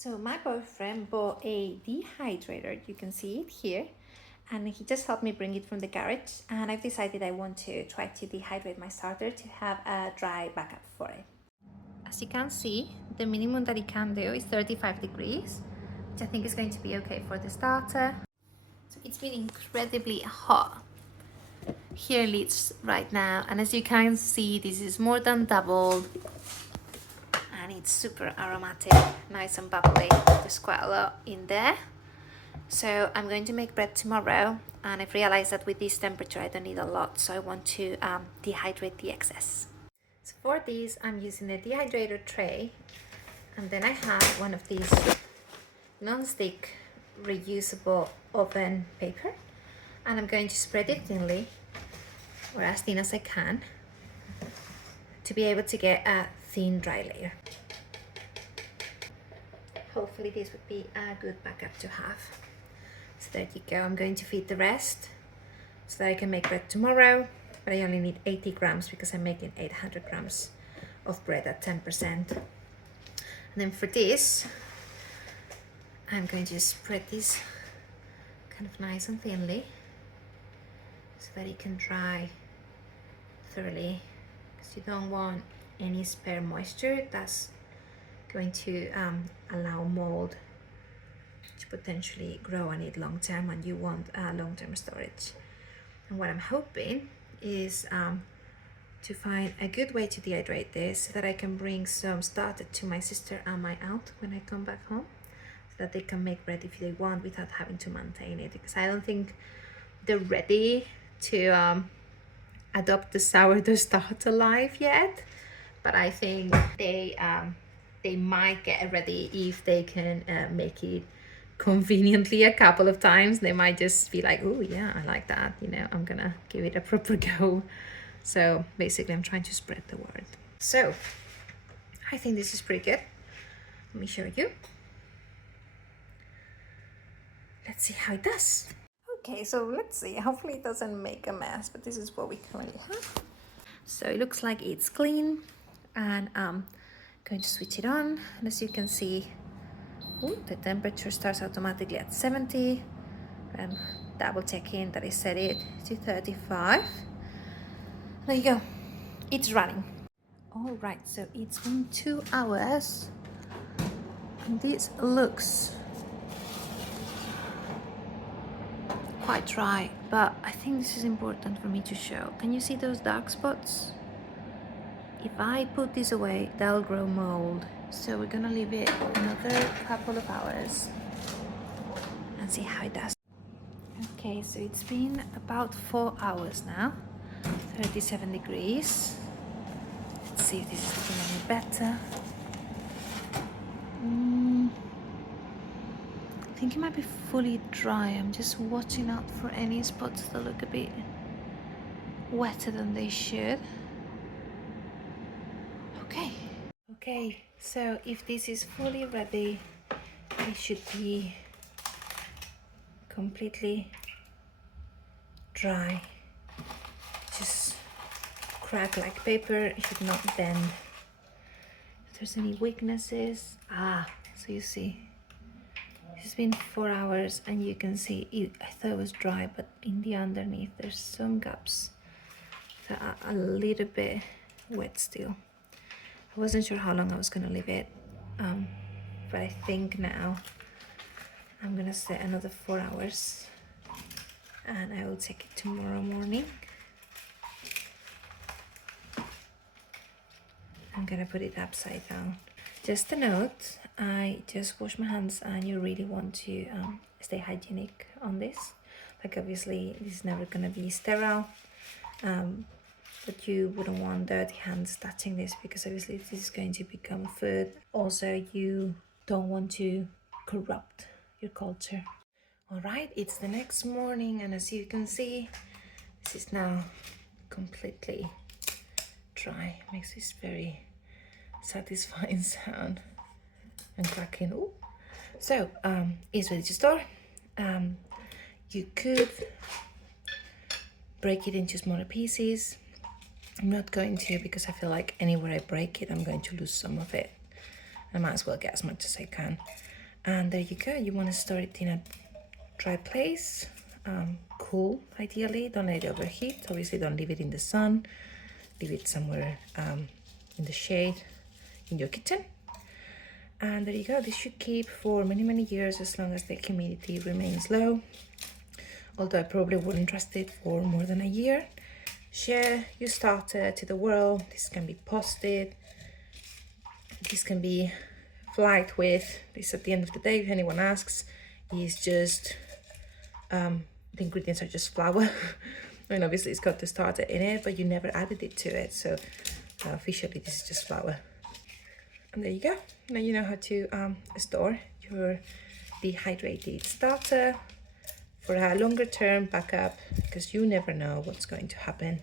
So my boyfriend bought a dehydrator, you can see it here, and he just helped me bring it from the garage, and I've decided I want to try to dehydrate my starter to have a dry backup for it. As you can see, the minimum that it can do is 35 degrees, which I think is going to be okay for the starter. So it's been incredibly hot here in Leeds right now, and as you can see, this is more than doubled. And it's super aromatic, nice and bubbly. There's quite a lot in there. So I'm going to make bread tomorrow, and I've realized that with this temperature I don't need a lot, so I want to dehydrate the excess. So for this I'm using a dehydrator tray, and then I have one of these non-stick reusable oven paper, and I'm going to spread it thinly, or as thin as I can, to be able to get a thin dry layer. Hopefully this would be a good backup to have. So there you go, I'm going to feed the rest so that I can make bread tomorrow, but I only need 80 grams because I'm making 800 grams of bread at 10%. And then for this, I'm going to spread this kind of nice and thinly so that it can dry thoroughly, because you don't want any spare moisture that's going to allow mold to potentially grow on it long term, and you want long-term storage. And what I'm hoping is to find a good way to dehydrate this so that I can bring some starter to my sister and my aunt when I come back home, so that they can make bread if they want without having to maintain it, because I don't think they're ready to adopt the sourdough starter life yet, but I think they might get ready if they can make it conveniently a couple of times. They might just be like, oh yeah, I like that, you know, I'm gonna give it a proper go. So basically I'm trying to spread the word. So I think this is pretty good. Let me show you. Let's see how it does. Okay, so let's see, hopefully it doesn't make a mess, but this is what we currently have. So it looks like it's clean, and going to switch it on, and as you can see, the temperature starts automatically at 70. I'm double checking that I set it to 35. There you go, it's running. All right, so it's been 2 hours, and this looks quite dry, but I think this is important for me to show. Can you see those dark spots? If I put this away, they'll grow mold. So we're gonna leave it another couple of hours and see how it does. Okay, so it's been about 4 hours now, 37 degrees. Let's see if this is looking any better. I think it might be fully dry. I'm just watching out for any spots that look a bit wetter than they should. Okay, so if this is fully ready, it should be completely dry. Just crack like paper, it should not bend. If there's any weaknesses, so you see, it's been 4 hours and you can see it. I thought it was dry, but in the underneath there's some gaps that are a little bit wet still. I wasn't sure how long I was gonna leave it, but I think now I'm gonna set another 4 hours, and I will check it tomorrow morning. I'm gonna put it upside down. Just a note, I just wash my hands, and you really want to stay hygienic on this. Like obviously this is never gonna be sterile, but you wouldn't want dirty hands touching this, because obviously this is going to become food. Also, you don't want to corrupt your culture. All right, it's the next morning, and as you can see, this is now completely dry. Makes this very satisfying sound and cracking. Ooh. So it's ready to store. You could break it into smaller pieces. I'm not going to, because I feel like anywhere I break it I'm going to lose some of it, I might as well get as much as I can. And there you go. You want to store it in a dry place, cool ideally. Don't let it overheat. Obviously don't leave it in the sun. Leave it somewhere in the shade in your kitchen. And there you go. This should keep for many years as long as the humidity remains low. Although I probably wouldn't trust it for more than a year. Share your starter to the world. This can be posted. This can be flagged with. This at the end of the day, if anyone asks, is just the ingredients are just flour. I mean, obviously it's got the starter in it, but you never added it to it. So officially this is just flour. And there you go. Now you know how to store your dehydrated starter for a longer term backup, because you never know what's going to happen.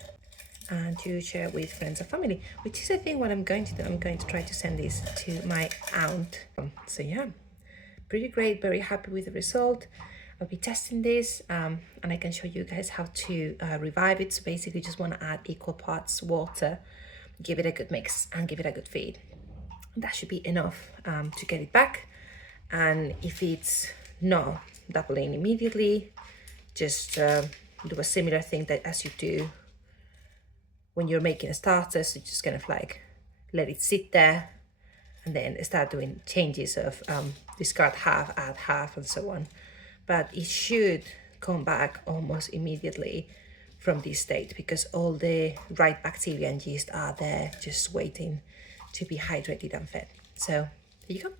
And to share with friends and family, which is I think what I'm going to do. I'm going to try to send this to my aunt. So yeah, pretty great, very happy with the result. I'll be testing this and I can show you guys how to revive it. So basically just want to add equal parts water, give it a good mix and give it a good feed. That should be enough to get it back. And if it's not doubling immediately, just do a similar thing that as you do when you're making a starter. So just kind of like let it sit there and then start doing changes of discard half, add half and so on. But it should come back almost immediately from this state because all the right bacteria and yeast are there just waiting to be hydrated and fed. So there you go.